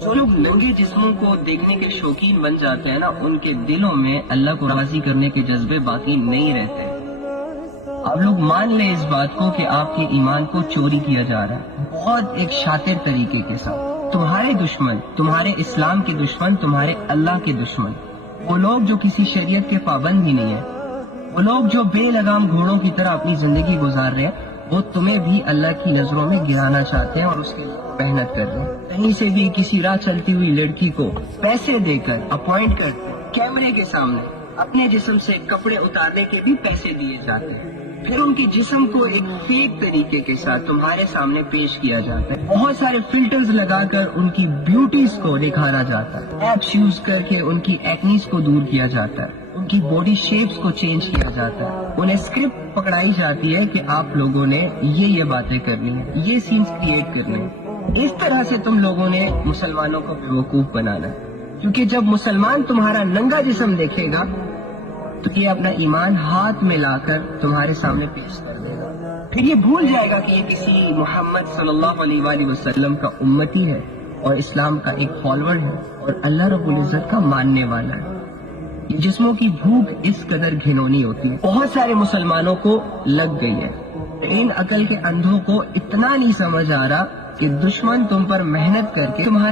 جو لوگ ننگے جسموں کو دیکھنے کے شوقین بن جاتے ہیں نا، ان کے دلوں میں اللہ کو راضی کرنے کے جذبے باقی نہیں رہتے۔ آپ لوگ مان لیں اس بات کو کہ آپ کے ایمان کو چوری کیا جا رہا ہے، بہت ایک شاطر طریقے کے ساتھ۔ تمہارے دشمن، تمہارے اسلام کے دشمن، تمہارے اللہ کے دشمن، وہ لوگ جو کسی شریعت کے پابند ہی نہیں ہیں، وہ لوگ جو بے لگام گھوڑوں کی طرح اپنی زندگی گزار رہے ہیں، وہ تمہیں بھی اللہ کی نظروں میں گرانا چاہتے ہیں اور اس کے لیے محنت کر رہے ہیں۔ کہیں سے بھی کسی راہ چلتی ہوئی لڑکی کو پیسے دے کر اپوائنٹ کرتے ہیں، کیمرے کے سامنے اپنے جسم سے کپڑے اتارنے کے بھی پیسے دیے جاتے ہیں، پھر ان کے جسم کو ایک فیک طریقے کے ساتھ تمہارے سامنے پیش کیا جاتا ہے، بہت سارے فلٹرز لگا کر ان کی بیوٹیز کو نکھارا جاتا ہے، ایپس یوز کر کے ان کی ایکنیز کو دور کیا جاتا ہے، ان کی باڈی شیپس کو چینج کیا جاتا ہے، انہیں اسکرپٹ پکڑائی جاتی ہے کہ آپ لوگوں نے یہ باتیں کرنی ہیں، یہ سینز کریٹ کرنے ہیں۔ اس طرح سے تم لوگوں نے مسلمانوں کو بیوقوف بنانا ہے، کیونکہ جب مسلمان تمہارا ننگا جسم دیکھے گا تو یہ اپنا ایمان ہاتھ میں لا کر تمہارے سامنے پیش کر دے گا، پھر یہ بھول جائے گا کہ یہ کسی محمد صلی اللہ علیہ وآلہ وسلم کا امتی ہے اور اسلام کا ایک فالوور ہے اور اللہ رب العزت کا ماننے والا ہے۔ یہ جسموں کی بھوک اس قدر گھنونی ہوتی ہے، بہت سارے مسلمانوں کو لگ گئی ہے۔ ان عقل کے اندھوں کو اتنا نہیں سمجھ آ رہا کہ دشمن تم پر محنت کر کے تمہارے